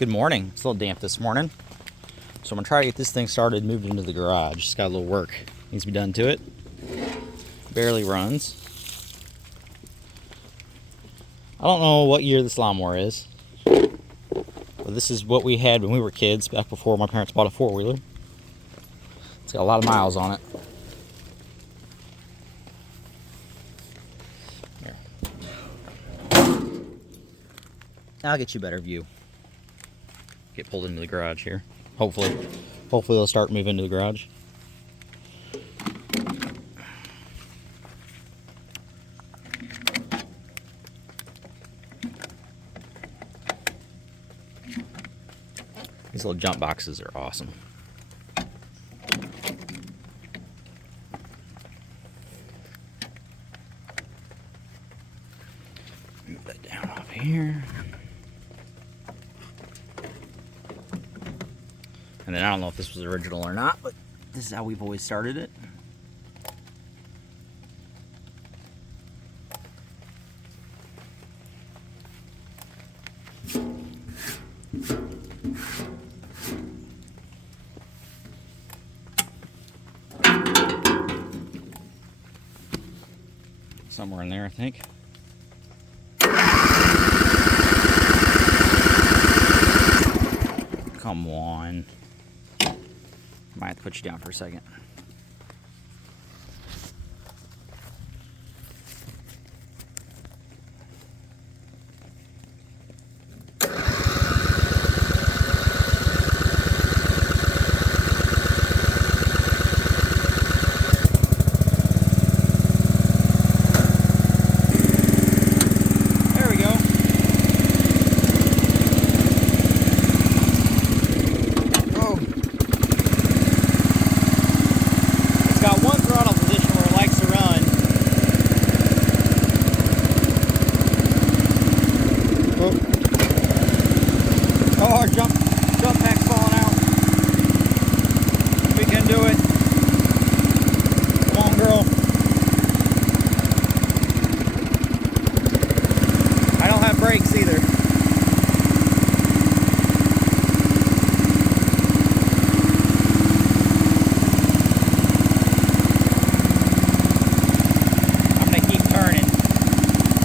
Good morning. It's a little damp this morning. So I'm going to try to get this thing started, moved into the garage. Just got a little work needs to be done to it. Barely runs. I don't know what year this lawnmower is. But this is what we had when we were kids, back before my parents bought a four-wheeler. It's got a lot of miles on it. Here. I'll get you a better view. Get pulled into the garage here. Hopefully they'll start moving to the garage. These little jump boxes are awesome. Move that down off here. And then I don't know if this was original or not, but this is how we've always started it. Somewhere in there, I think. Come on. Might have to put you down for a second. Oh, our jump pack's falling out. We can do it. Come on, girl. I don't have brakes either. I'm gonna keep turning.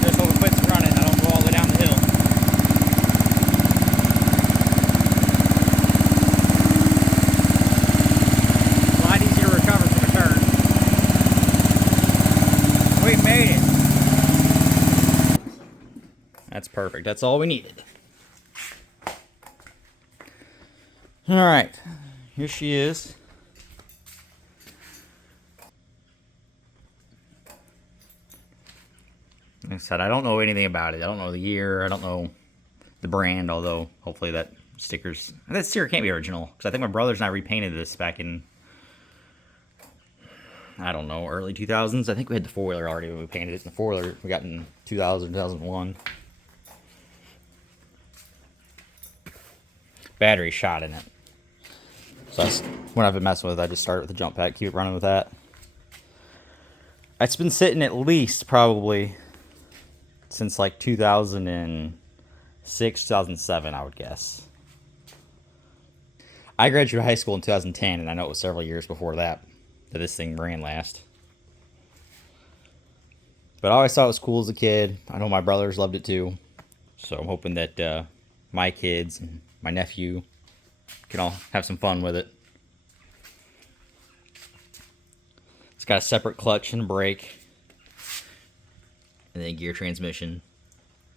Just so it quits running. I don't go all the way down the hill. We made it. That's perfect. That's all we needed. All right. Here she is. Like I said, I don't know anything about it. I don't know the year. I don't know the brand, although hopefully that sticker can't be original, because I think my brothers and I repainted this back in, I don't know, early 2000s. I think we had the four-wheeler already when we painted it. The four-wheeler we got in 2000, 2001. Battery shot in it. So that's when I've been messing with it. I just started with the jump pack, keep running with that. It's been sitting at least probably since like 2006, 2007, I would guess. I graduated high school in 2010, and I know it was several years before that this thing ran last. But I always thought it was cool as a kid. I know my brothers loved it too. So I'm hoping that my kids and my nephew can all have some fun with it. It's got a separate clutch and brake. And then gear transmission.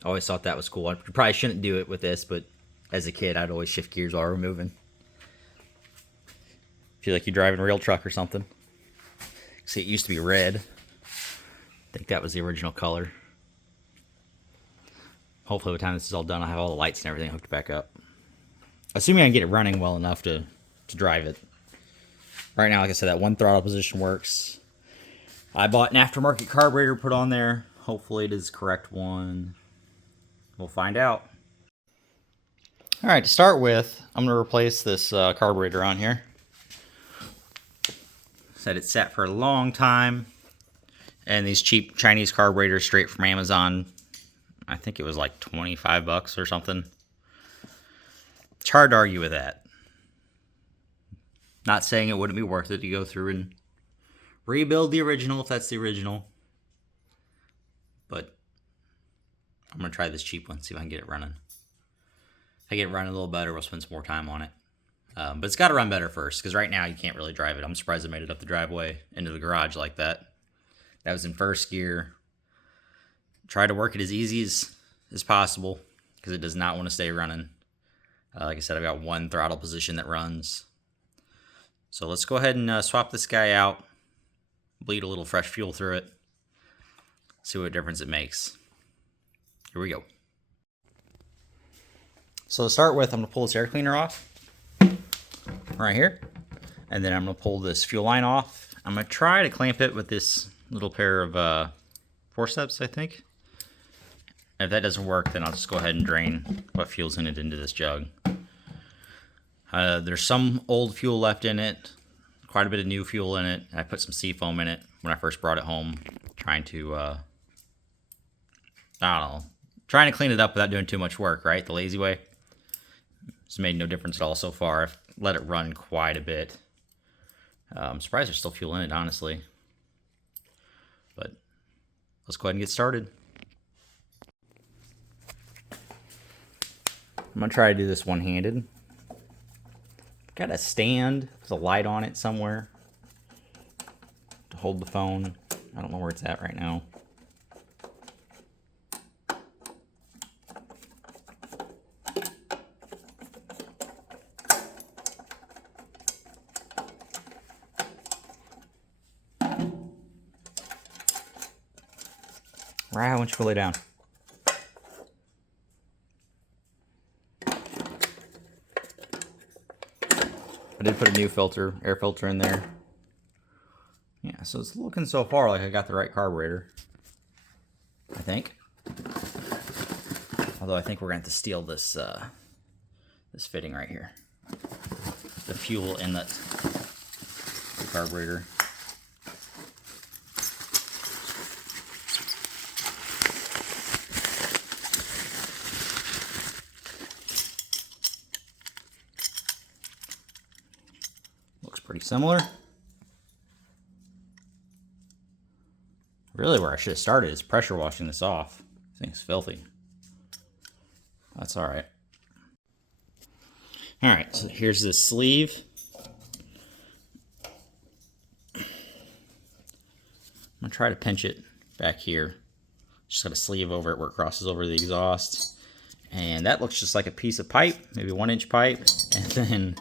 I always thought that was cool. I probably shouldn't do it with this, but as a kid, I'd always shift gears while we're moving. Feel like you're driving a real truck or something. See, it used to be red. I think that was the original color. Hopefully by the time this is all done, I'll have all the lights and everything hooked back up. Assuming I can get it running well enough to drive it. Right now, like I said, that one throttle position works. I bought an aftermarket carburetor put on there. Hopefully it is the correct one. We'll find out. Alright, to start with, I'm going to replace this carburetor on here. Said it sat for a long time, and these cheap Chinese carburetors straight from Amazon, I think it was like 25 bucks or something. It's hard to argue with that. Not saying it wouldn't be worth it to go through and rebuild the original if that's the original. But I'm going to try this cheap one, see if I can get it running. If I get it running a little better, we'll spend some more time on it. But it's got to run better first, because right now you can't really drive it. I'm surprised I made it up the driveway into the garage like that. That was in first gear. Try to work it as easy as possible, because it does not want to stay running. Like I said, I've got one throttle position that runs. So let's go ahead and swap this guy out. Bleed a little fresh fuel through it. See what difference it makes. Here we go. So to start with, I'm going to pull this air cleaner off. Right here. And then I'm going to pull this fuel line off. I'm going to try to clamp it with this little pair of forceps, I think. If that doesn't work, then I'll just go ahead and drain what fuel's in it into this jug. There's some old fuel left in it, quite a bit of new fuel in it. I put some seafoam in it when I first brought it home, trying to, I don't know, trying to clean it up without doing too much work, right? The lazy way. It's made no difference at all so far. I've let it run quite a bit. I'm surprised there's still fuel in it, honestly. But let's go ahead and get started. I'm going to try to do this one-handed. Got a stand with a light on it somewhere to hold the phone. I don't know where it's at right now. Right, why don't you go lay down? I did put a new filter, air filter in there. Yeah, so it's looking so far like I got the right carburetor, I think. Although I think we're going to have to steal this this fitting right here. The fuel inlet, the carburetor. Looks pretty similar. Really where I should have started is pressure washing this off. This thing's filthy. That's alright. Alright, so here's the sleeve. I'm going to try to pinch it back here. Just got a sleeve over it where it crosses over the exhaust. And that looks just like a piece of pipe, maybe 1-inch pipe. And then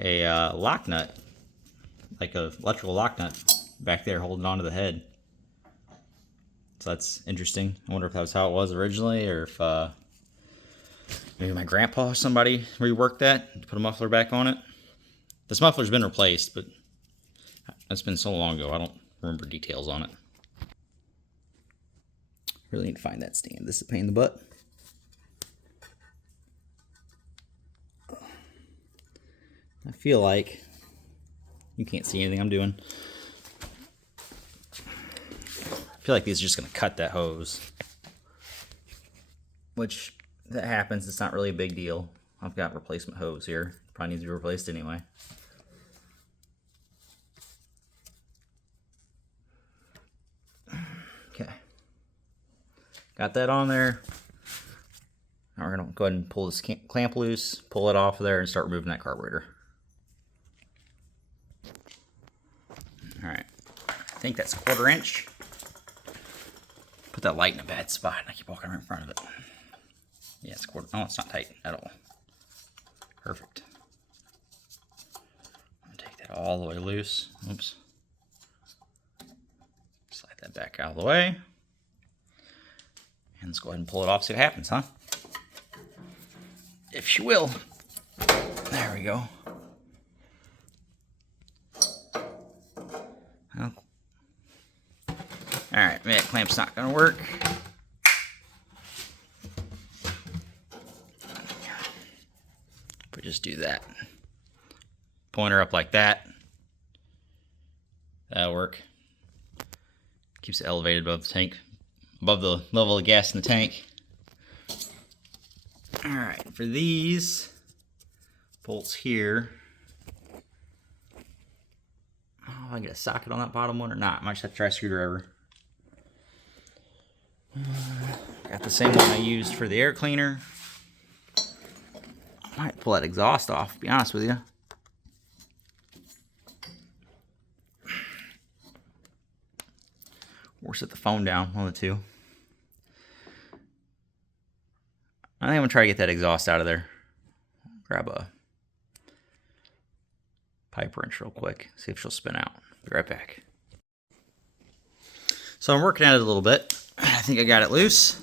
a lock nut, like a electrical lock nut back there holding onto the head. So that's interesting. I wonder if that was how it was originally, or if maybe my grandpa or somebody reworked that to put a muffler back on it. This muffler's been replaced, but that's been so long ago I don't remember details on it. Really need to find that stand. This is a pain in the butt. I feel like you can't see anything I'm doing. I feel like these are just going to cut that hose. Which, if that happens, it's not really a big deal. I've got replacement hose here. Probably needs to be replaced anyway. Okay. Got that on there. Now we're going to go ahead and pull this clamp loose, pull it off of there, and start removing that carburetor. Alright, I think that's 1/4 inch. Put that light in a bad spot, and I keep walking right in front of it. Yeah, it's 1/4. Oh, it's not tight at all. Perfect. I'm going to take that all the way loose. Oops. Slide that back out of the way. And let's go ahead and pull it off, see what happens, huh? If she will. There we go. Well, alright, maybe that clamp's not going to work. If we just do that. Point her up like that. That'll work. Keeps it elevated above the tank. Above the level of gas in the tank. Alright, for these, bolts here. Oh, I get a socket on that bottom one or not. I might just have to try a screwdriver. Got the same one I used for the air cleaner. I might pull that exhaust off, to be honest with you. Or set the phone down, one of the two. I think I'm gonna try to get that exhaust out of there. Grab a pipe wrench real quick, see if she'll spin out. Be right back. So I'm working at it a little bit. I think I got it loose.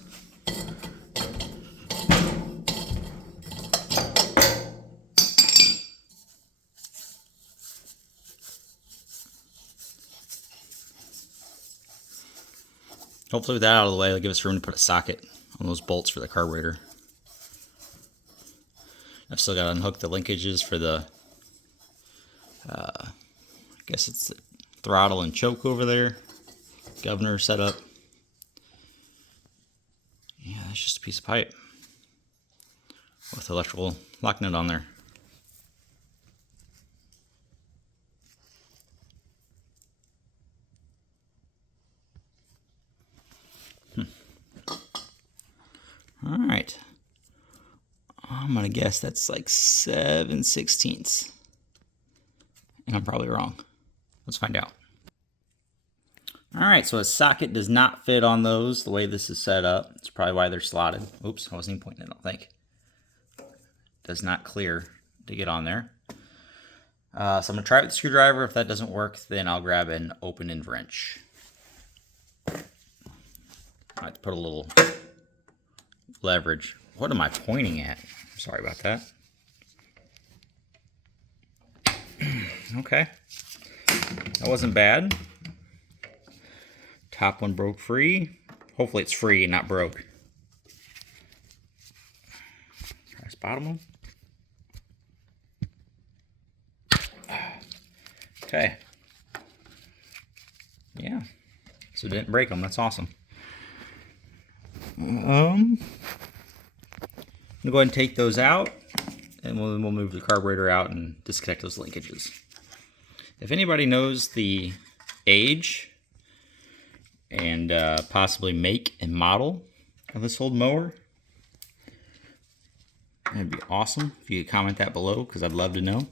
Hopefully with that out of the way, it'll give us room to put a socket on those bolts for the carburetor. I've still got to unhook the linkages for the, I guess it's the throttle and choke over there. Governor setup. Yeah, that's just a piece of pipe with electrical lock nut on there. All right. I'm gonna guess that's like 7/16. And I'm probably wrong. Let's find out. All right, so a socket does not fit on those the way this is set up. It's probably why they're slotted. Oops, I wasn't even pointing, I don't think. Does not clear to get on there. So I'm gonna try it with the screwdriver. If that doesn't work, then I'll grab an open-end wrench. I have to put a little leverage. What am I pointing at? Sorry about that. Okay. That wasn't bad. Top one broke free. Hopefully it's free and not broke. Try this bottom one. Okay. Yeah. So it didn't break them. That's awesome. I'm gonna go ahead and take those out, and we'll move the carburetor out and disconnect those linkages. If anybody knows the age and possibly make and model of this old mower, that'd be awesome if you could comment that below, because I'd love to know.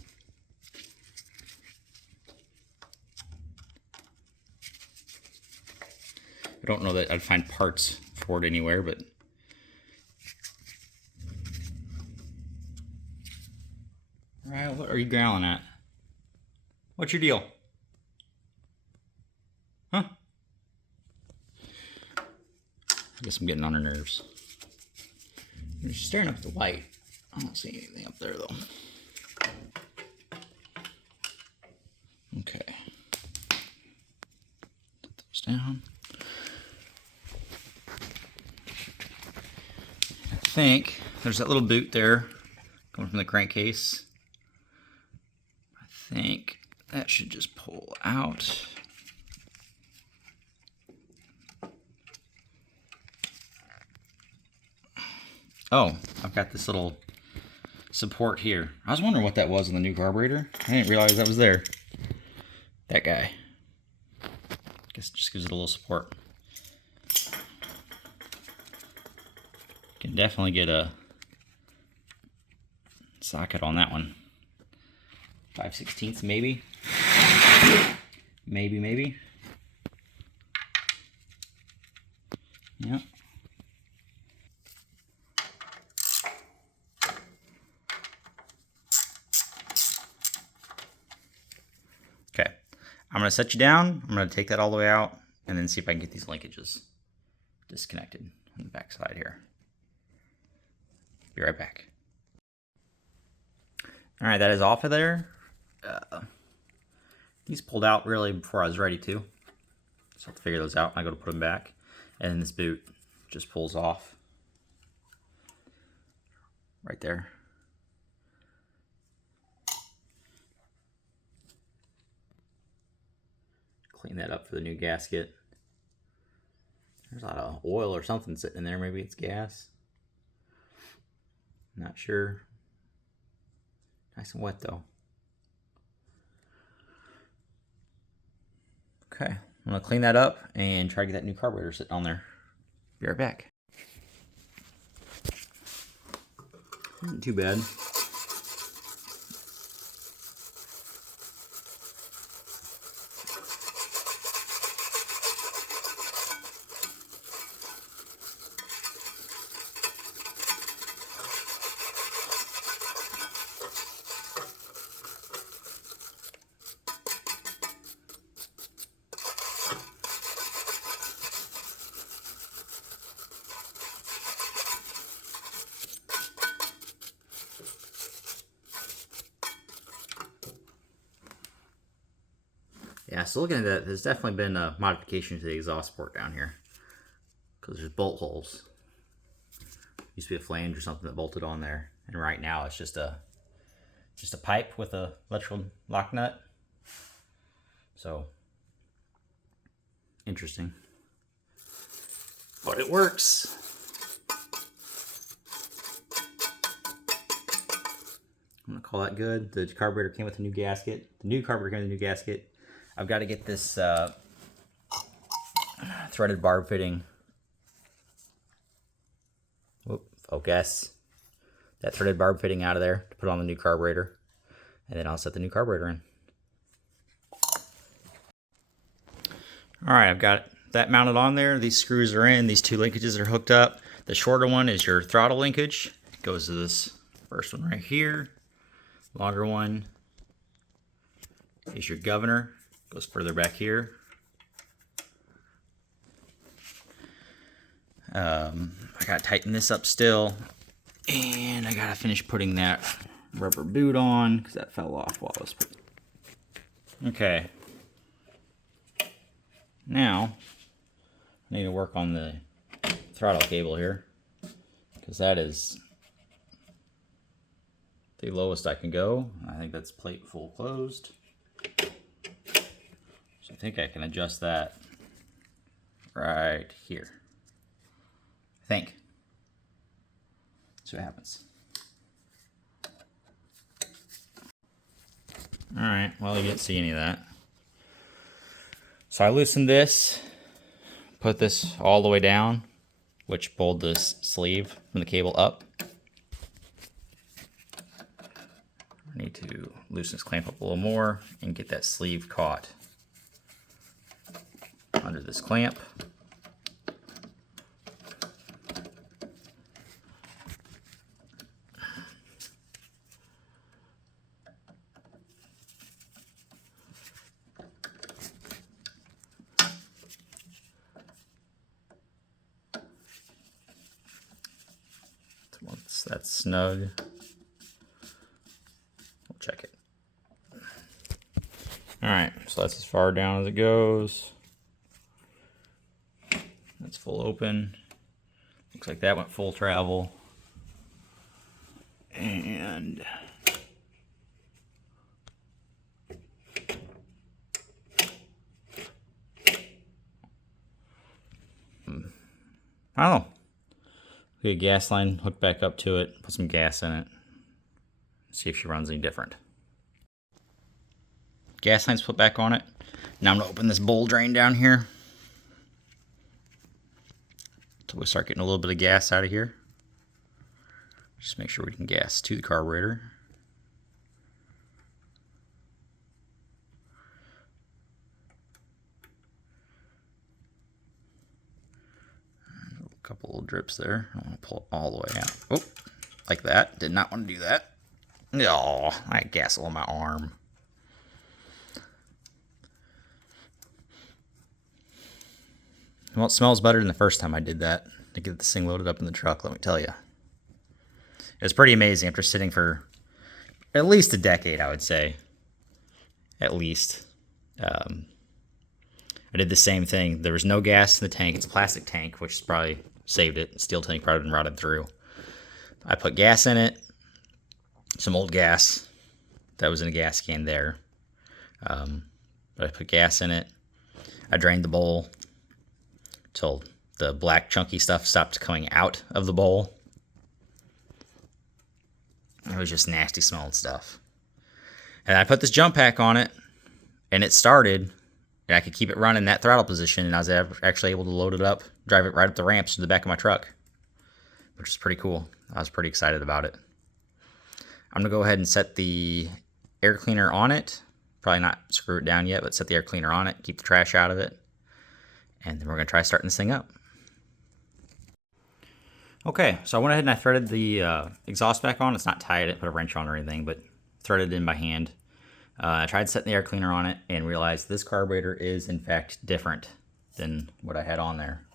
I don't know that I'd find parts for it anywhere, but alright, what are you growling at? What's your deal? Huh? I guess I'm getting on her nerves. You're staring up at the light. I don't see anything up there though. Okay. Put those down. I think there's that little boot there coming from the crankcase. I think that should just pull out. Oh, I've got this little support here. I was wondering what that was in the new carburetor. I didn't realize that was there. That guy. Guess it just gives it a little support. Can definitely get a socket on that one. 5/16 maybe. Maybe. Yep. Okay. I'm going to set you down. I'm going to take that all the way out and then see if I can get these linkages disconnected on the back side here. Be right back. All right, that is off of there. These pulled out really before I was ready to. So I have to figure those out. I go to put them back. And then this boot just pulls off. Right there. Clean that up for the new gasket. There's a lot of oil or something sitting in there. Maybe it's gas. Not sure. Nice and wet though. Okay, I'm gonna clean that up and try to get that new carburetor sitting on there. Be right back. Not too bad. Yeah, so looking at that, there's definitely been a modification to the exhaust port down here. Because there's bolt holes. Used to be a flange or something that bolted on there. And right now it's just a pipe with a electrical lock nut. So, interesting. But it works. I'm gonna call that good. The carburetor came with a new gasket. The new carburetor came with a new gasket. I've got to get this threaded barb fitting. Whoop, focus. That threaded barb fitting out of there to put on the new carburetor. And then I'll set the new carburetor in. Alright, I've got that mounted on there. These screws are in. These two linkages are hooked up. The shorter one is your throttle linkage. It goes to this first one right here. Longer one is your governor. Goes further back here. I gotta tighten this up still. And I gotta finish putting that rubber boot on because that fell off while I was putting it. Okay. Now, I need to work on the throttle cable here because that is the lowest I can go. I think that's plate full closed. So I think I can adjust that right here. I think. See what happens. Alright, well, you didn't see any of that. So I loosened this, put this all the way down, which pulled this sleeve from the cable up. I need to loosen this clamp up a little more and get that sleeve caught under this clamp. Once that's snug, we'll check it. Alright, so that's as far down as it goes. That's full open. Looks like that went full travel. And I don't know. Get a gas line hooked back up to it, put some gas in it, see if she runs any different. Gas line's put back on it. Now I'm gonna open this bowl drain down here. So we start getting a little bit of gas out of here. Just make sure we can gas to the carburetor. A couple little drips there. I want to pull it all the way out. Oh, like that. Did not want to do that. Oh, I had gas all on my arm. Well, it smells better than the first time I did that to get this thing loaded up in the truck, let me tell you. It was pretty amazing after sitting for at least a decade, I would say. At least. I did the same thing. There was no gas in the tank. It's a plastic tank, which probably saved it. Steel tank probably been rotted through. I put gas in it. Some old gas that was in a gas can there. But I put gas in it. I drained the bowl till the black chunky stuff stopped coming out of the bowl. It was just nasty smelling stuff. And I put this jump pack on it, and it started, and I could keep it running that throttle position, and I was actually able to load it up, drive it right up the ramps to the back of my truck, which is pretty cool. I was pretty excited about it. I'm going to go ahead and set the air cleaner on it. Probably not screw it down yet, but set the air cleaner on it, keep the trash out of it, and then we're going to try starting this thing up. Okay, so I went ahead and I threaded the exhaust back on. It's not tied, I didn't put a wrench on or anything, but threaded it in by hand. I tried setting the air cleaner on it and realized this carburetor is in fact different than what I had on there.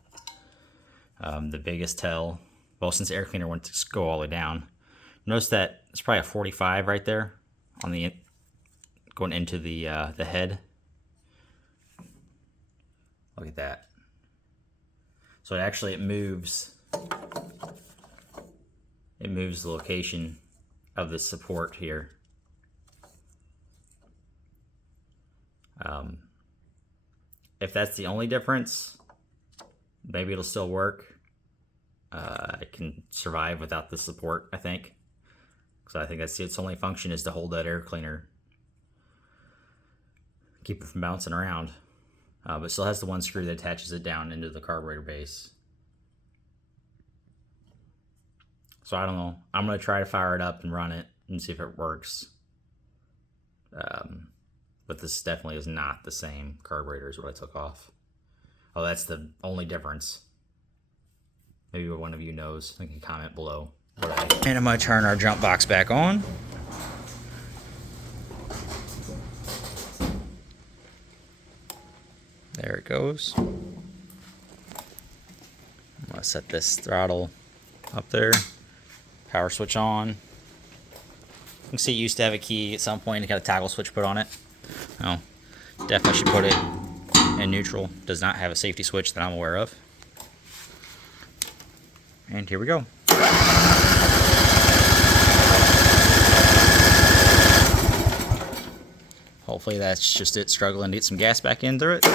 The biggest tell, well, since the air cleaner went to go all the way down, notice that it's probably a 45 right there on the going into the head. Look at that. So it moves. It moves the location of the support here. If that's the only difference, maybe it'll still work. I can survive without the support, I think. So I think that's its only function, is to hold that air cleaner, keep it from bouncing around. But still has the one screw that attaches it down into the carburetor base. So I don't know. I'm going to try to fire it up and run it and see if it works. But this definitely is not the same carburetor as what I took off. Oh, that's the only difference. Maybe one of you knows. You can comment below. And I'm going to turn our jump box back on. There it goes. I'm going to set this throttle up there. Power switch on. You can see it used to have a key at some point. It got a toggle switch put on it. Oh, definitely should put it in neutral. Does not have a safety switch that I'm aware of. And here we go. Hopefully that's just it struggling to get some gas back in through it.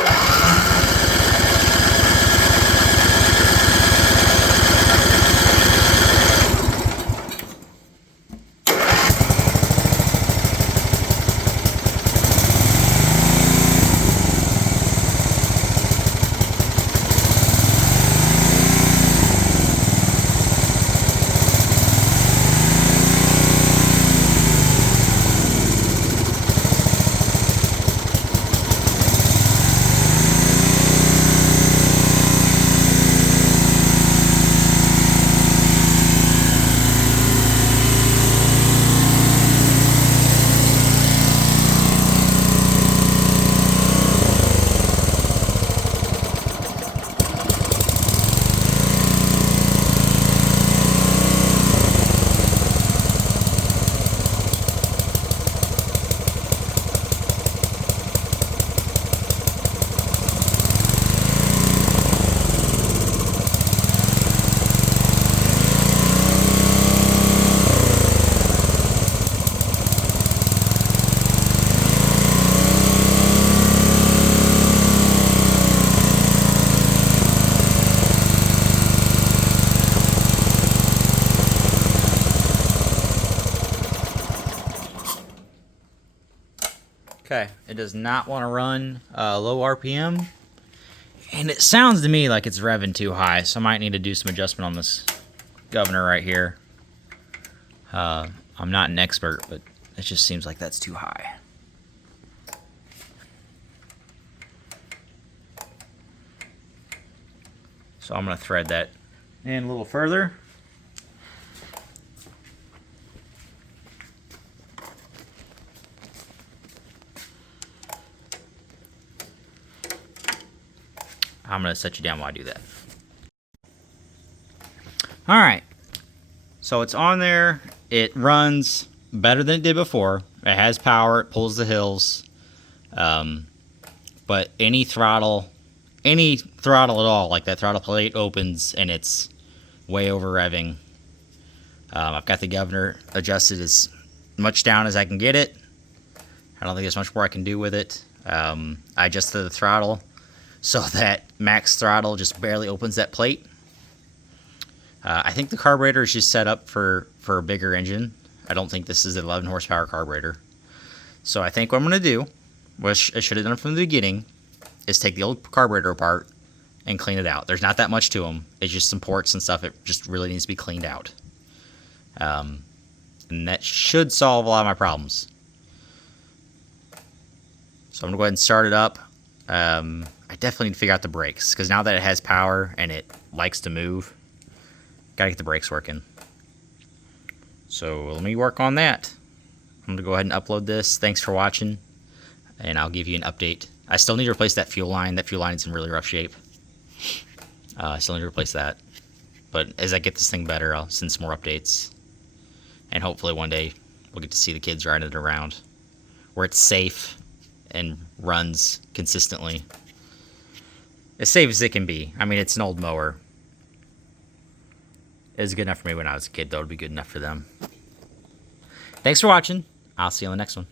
Okay, it does not want to run low RPM, and it sounds to me like it's revving too high, so I might need to do some adjustment on this governor right here. I'm not an expert, but it just seems like that's too high. So I'm going to thread that in a little further. I'm going to set you down while I do that. Alright, so it's on there. It runs better than it did before. It has power, it pulls the hills. But any throttle at all, like that throttle plate opens and it's way over revving. I've got the governor adjusted as much down as I can get it. I don't think there's much more I can do with it. I adjusted the throttle so that max throttle just barely opens that plate. I think the carburetor is just set up for a bigger engine. I don't think this is an 11 horsepower carburetor. So I think what I'm going to do, which I should have done from the beginning, is take the old carburetor apart and clean it out. There's not that much to them. It's just some ports and stuff. It just really needs to be cleaned out. And that should solve a lot of my problems. So I'm going to go ahead and start it up. I definitely need to figure out the brakes, because now that it has power and it likes to move, got to get the brakes working. So let me work on that. I'm going to go ahead and upload this. Thanks for watching, and I'll give you an update. I still need to replace that fuel line. That fuel line is in really rough shape. I still need to replace that. But as I get this thing better, I'll send some more updates. And hopefully one day we'll get to see the kids riding it around where it's safe and runs consistently. As safe as it can be. I mean, it's an old mower. It was good enough for me when I was a kid, though. It'll be good enough for them. Thanks for watching. I'll see you on the next one.